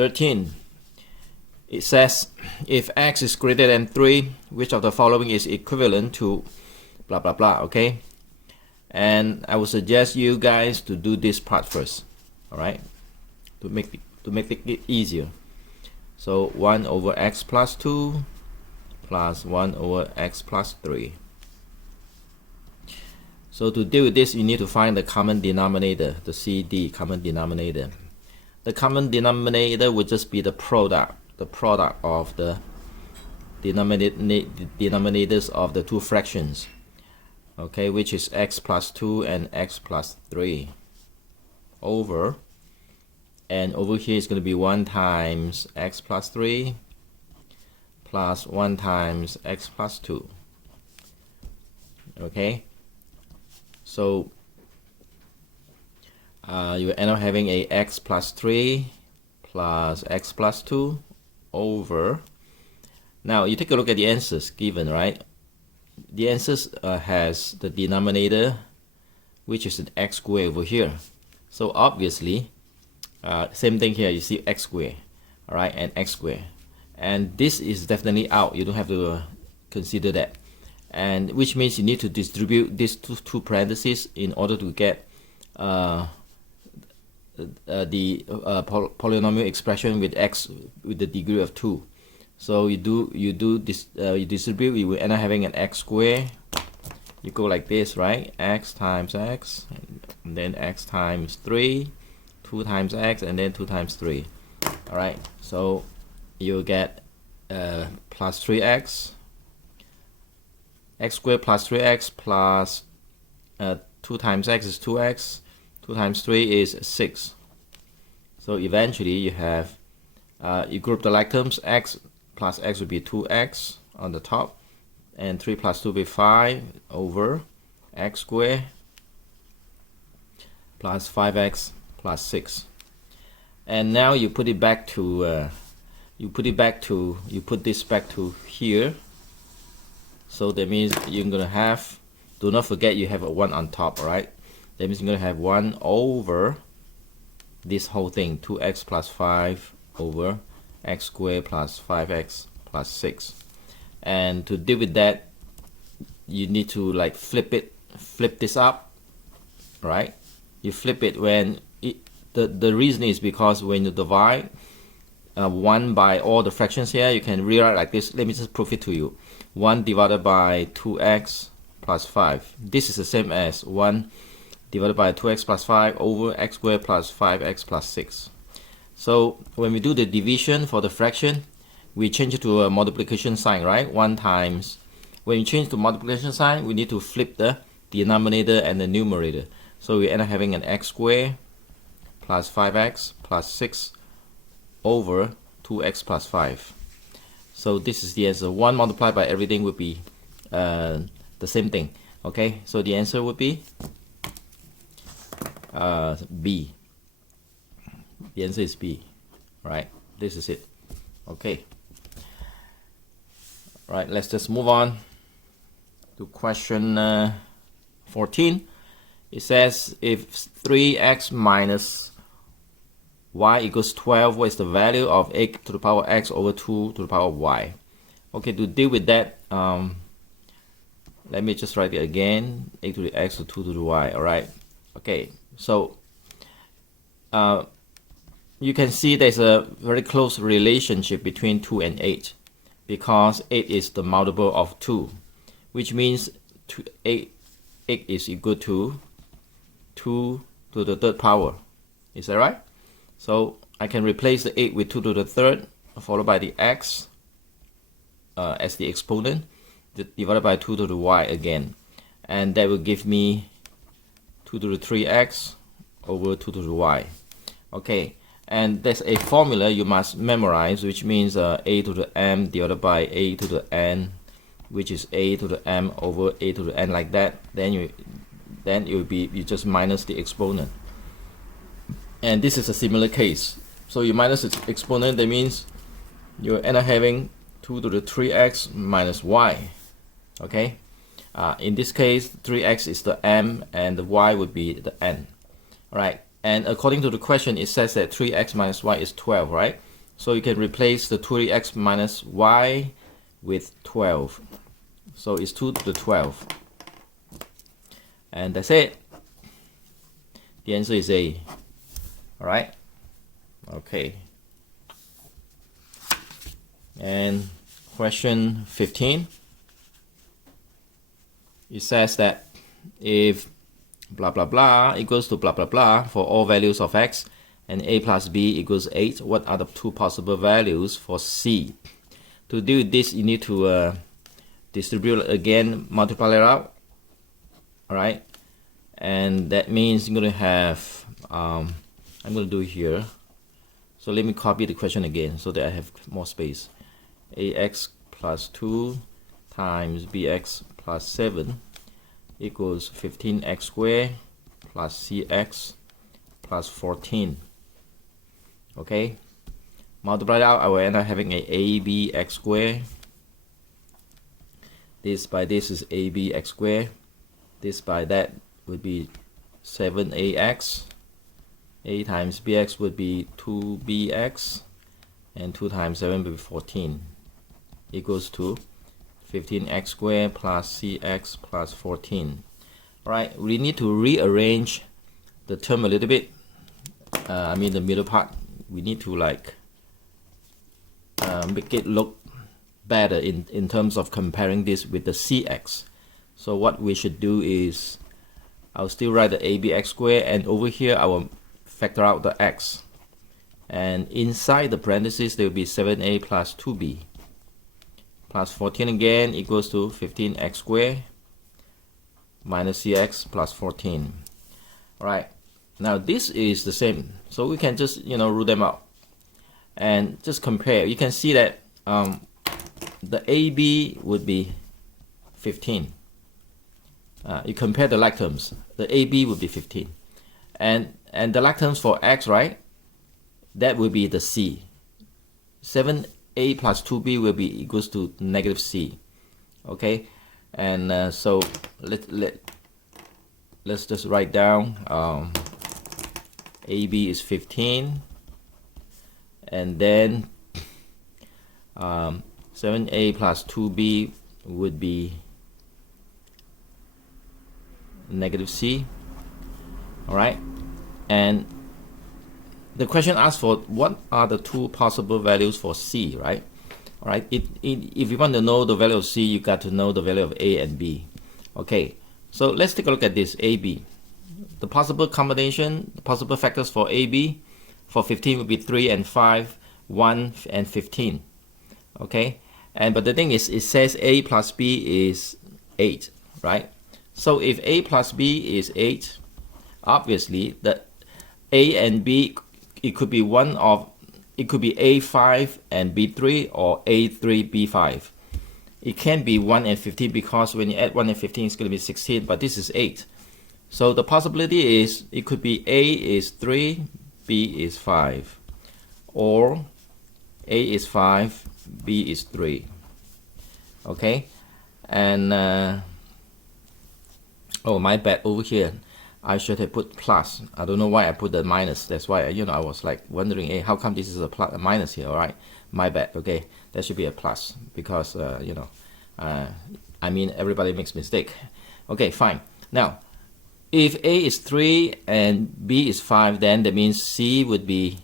13. It says if x is greater than 3, which of the following is equivalent to blah blah blah, okay? And I would suggest you guys to do this part first, all right? To make it easier. So 1 over x plus 2 plus 1 over x plus 3. So to deal with this, you need to find the common denominator, the CD, common denominator. The common denominator would just be the product of the denominators of the two fractions, okay, which is x plus 2 and x plus 3 over, and over here is going to be 1 times x plus 3 plus 1 times x plus 2, okay? So you end up having a x plus 3 plus x plus 2 over. Now you take a look at the answers given, right? The answers has the denominator, which is an x squared over here. So obviously, same thing here. You see x squared, all right, and x squared, and this is definitely out. You don't have to consider that, and which means you need to distribute these two parentheses in order to get the polynomial expression with x with the degree of 2. So you distribute, you will end up having an x squared. You go like this, right? X times x, and then x times 3, 2 times x, and then 2 times 3. All right. So you get plus 3x, x squared plus 3x plus 2 times x is 2x, 2 times 3 is 6. So eventually you have, you group the like terms, x plus x would be 2x on the top, and 3 plus 2 will be 5 over x squared plus 5x plus 6. And now you put it back to, you put this back to here. So that means you're going to have, do not forget you have a 1 on top, right? That means you're going to have 1 over this whole thing, 2x plus 5 over x squared plus 5x plus 6. And to deal with that, you need to like flip this up, right? You flip it when the reason is because when you divide 1 by all the fractions here, you can rewrite like this. Let me just prove it to you. 1 divided by 2x plus 5. This is the same as 1 divided by 2x plus 5 over x squared plus 5x plus 6. So when we do the division for the fraction, we change it to a multiplication sign, right? 1 times. When you change to multiplication sign, we need to flip the denominator and the numerator. So we end up having an x squared plus 5x plus 6 over 2x plus 5. So this is the answer. 1 multiplied by everything would be the same thing. Okay, so the answer would be B. The answer is B, right? This is it. Okay. Right, let's just move on to question 14. It says if 3x minus y equals 12, what is the value of a to the power x over 2 to the power y? Okay, to deal with that, let me just write it again, a to the x to 2 to the y, all right? Okay, so you can see there's a very close relationship between 2 and 8 because 8 is the multiple of 2, which means 8 is equal to 2 to the third power. Is that right? So I can replace the 8 with 2 to the third followed by the x as the exponent divided by 2 to the y again, and that will give me 2 to the 3x over 2 to the y. Okay, and there's a formula you must memorize, which means a to the m divided by a to the n, which is a to the m over a to the n, like that. Then you just minus the exponent. And this is a similar case. So you minus the exponent, that means you end up having 2 to the 3x minus y. Okay, in this case 3x is the m and the y would be the n. All right, and according to the question, it says that 3x minus y is 12, right? So you can replace the 2x minus y with 12. So it's 2 to the 12. And that's it. The answer is A. Alright? Okay. And question 15. It says that if blah blah blah equals to blah blah blah for all values of x and a plus b equals 8, what are the two possible values for c? To do this, you need to distribute again, multiply it out. Alright, and that means you're going to have, I'm going to do it here. So let me copy the question again so that I have more space. Ax plus 2 times bx plus 7 equals 15x squared plus cx plus 14. Okay, multiply it out, I will end up having a abx squared. This by this is abx squared. This by that would be 7ax. A times bx would be 2bx, and 2 times 7 will be 14, equals to 15x squared plus cx plus 14. Alright, we need to rearrange the term a little bit. I mean the middle part. We need to like make it look better in terms of comparing this with the cx. So what we should do is, I'll still write the abx squared, and over here I will factor out the x. And inside the parentheses there will be 7a plus 2b plus 14 again equals to 15x squared minus cx plus 14. Alright, now this is the same, so we can just rule them out and just compare. You can see that the AB would be 15. You compare the like terms, the AB would be 15, and the like terms for x, right, that will be the c. 7a plus 2b will be equals to negative c. Okay, and so let's just write down AB is 15, and then 7a plus 2b would be negative c. Alright, and the question asks for what are the two possible values for c, right? Alright, if you want to know the value of c, you got to know the value of a and b. Okay, so let's take a look at this ab. The possible combination, the possible factors for ab for 15 would be 3 and 5, 1 and 15. Okay, but the thing is, it says a plus b is 8, right? So if a plus b is 8, obviously the a and b, it could be it could be a5 and b3 or a3 b5. It can be 1 and 15 because when you add 1 and 15 it's going to be 16, but this is 8. So the possibility is it could be a is 3, b is 5, or a is 5, b is 3. Okay, and oh, my bad, over here I should have put plus. I don't know why I put the minus. That's why I was like wondering, hey, how come this is a minus here? All right, my bad. Okay, that should be a plus because I mean everybody makes mistake. Okay, fine. Now if a is 3 and b is 5, then that means c would be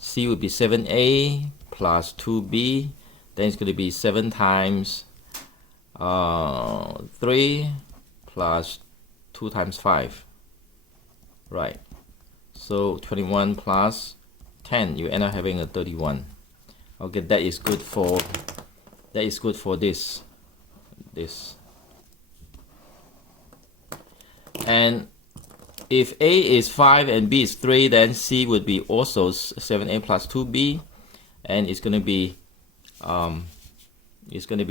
7a plus 2b. Then it's going to be 7 times 3 plus 2 times 5. Right. So 21 plus 10, you end up having a 31. Okay, that is good for this. And if a is 5 and b is 3, then c would be also 7a plus 2b, and it's going to be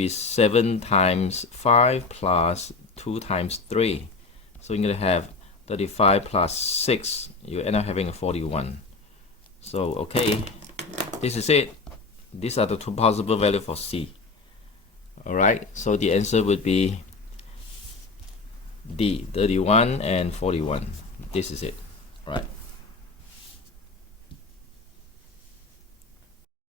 7 times 5 plus 2 times 3. So you're going to have 35 plus 6, you end up having a 41. So okay, this is it. These are the two possible values for c. Alright, so the answer would be D, 31 and 41. This is it. Alright.